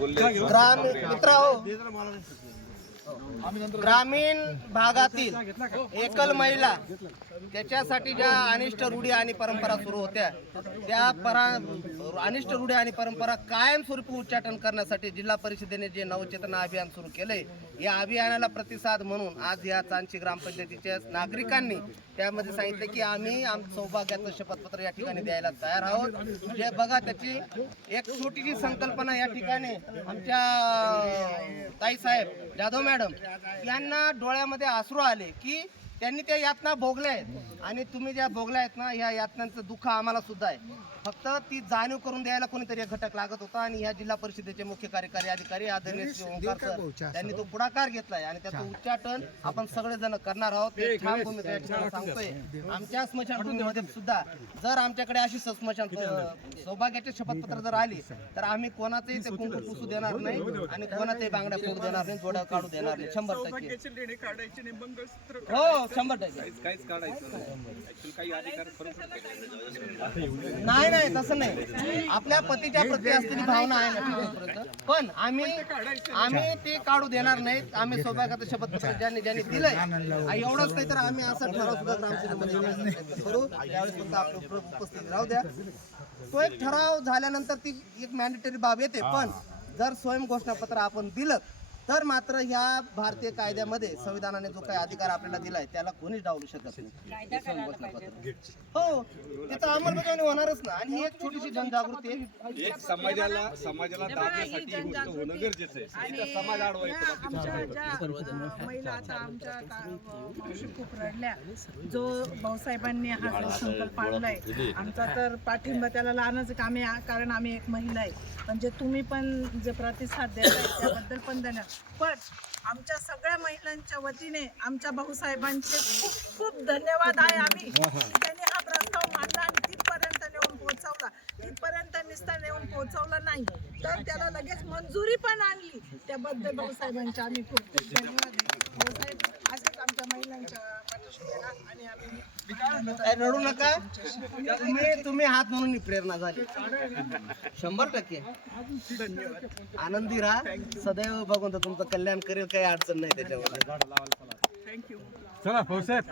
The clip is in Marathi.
ग्राम मित्र हो ग्रामीण भागातील एकल महिला त्याच्यासाठी ज्या अनिष्ट रूढी आणि परंपरा सुरू होत्या त्या परा अनिष्ट रूढी आणि परंपरा कायमस्वरूपी उच्चाटन करण्यासाठी जिल्हा परिषदेने जे नवचेतना अभियान सुरू केले या अभियानाला प्रतिसाद म्हणून आज या चांची ग्रामपंचायतीच्या नागरिकांनी त्यामध्ये सांगितलं की आम्ही आम सौभाग्याचं शपथपत्र या ठिकाणी द्यायला तयार आहोत. म्हणजे बघा त्याची एक छोटीशी संकल्पना या ठिकाणी आमच्या ताईसाहेब जाधव मॅडम यांना डोळ्यामध्ये आसरू आले की त्यांनी त्या यातना भोगल्या आहेत. आणि तुम्ही ज्या भोगल्या आहेत ना या यातनांचं दुःख आम्हाला सुद्धा आहे. फक्त ती जाणीव करून द्यायला कोणीतरी एक घटक लागत होता आणि ह्या जिल्हा परिषदेचे मुख्य कार्यकारी अधिकारी आदरणीय श्री ओंकार सर त्यांनी तो पुढाकार घेतलाय आणि त्याचं उच्चाटन आपण सगळेजण करणार आहोत. ते ठाम भूमिका या ठिकाणी सांगतोय. आमच्या स्मशानभूमीमध्ये सुद्धा जर आमच्याकडे अशी स्मशान सौभाग्याचे शपथपत्र जर आली तर आम्ही कोणाचंही ते कुंकू पुसू देणार नाही आणि कोणाचंही बांगड्या फोडू देणार नाही जोड्या काढू देणार नाही. शंभर टक्के. हो शंभर टक्के. काहीच काढायचं नाही. Actually काही अधिकार नाही. नाही तसं नाही. आपल्या पतीच्या प्रती असलेली भावना आहे ना. पण आम्ही आम्ही ते काढू देणार नाहीत. आम्ही सौभाग्याचं शपथपत्र ज्यांनी ज्यांनी दिलंय एवढंच नाही तर आम्ही असा ठराव सुद्धा ग्रामसभेमध्ये करू. त्यावेळेस फक्त आपल्या उप- उपस्थित राहू द्या. तो एक ठराव झाल्यानंतर ती एक मॅन्डेटरी बाब येते. पण जर स्वयं घोषणापत्र आपण दिलं तर मात्र ह्या भारतीय कायद्यामध्ये संविधानाने जो काही अधिकार आपल्याला दिलाय त्याला कोणीच डावलू शकत नाही. हे हो त्याचं अंमलबजावणी होणारच ना. आणि ही एक छोटीशी जनजागृती आहे. एक समाजाला समाजाला दाबण्यासाठी ही गोष्ट होणं गरजेचं आहे. इथं समाज महिला आता आमच्या खूप रडल्या. जो भाऊसाहेबांनी हा संकल्प आणलाय आमचा तर पाठिंबा त्याला लहानच एक आम्ही कारण आम्ही एक महिला आहे. म्हणजे तुम्ही पण जे प्रतिसाद देताय त्याबद्दल पण धन्यवाद. पण आमच्या सगळ्या महिलांच्या वतीने आमच्या भाऊसाहेबांचे खूप खूप धन्यवाद आहे आम्ही. त्यांनी हा प्रस्ताव मांडला आणि तिथपर्यंत नेऊन पोहोचवला. तिथपर्यंत निस्ता नेऊन पोहोचवला नाही. तर त्याला लगेच मंजुरी पण आणली. त्याबद्दल भाऊसाहेबांचे आम्ही खूप खूप धन्यवाद. भाऊसाहेब असेच आमच्या महिलांच्या पाठीशी आणि आम्ही रडू नका. तुम्ही तुम्ही हात म्हणून ही प्रेरणा झाली. शंभर टक्के. आनंदी राहा. सदैव भगवंत तुमचं कल्याण करेल. काही अडचण नाही त्याच्यावर चला भाऊसाहेब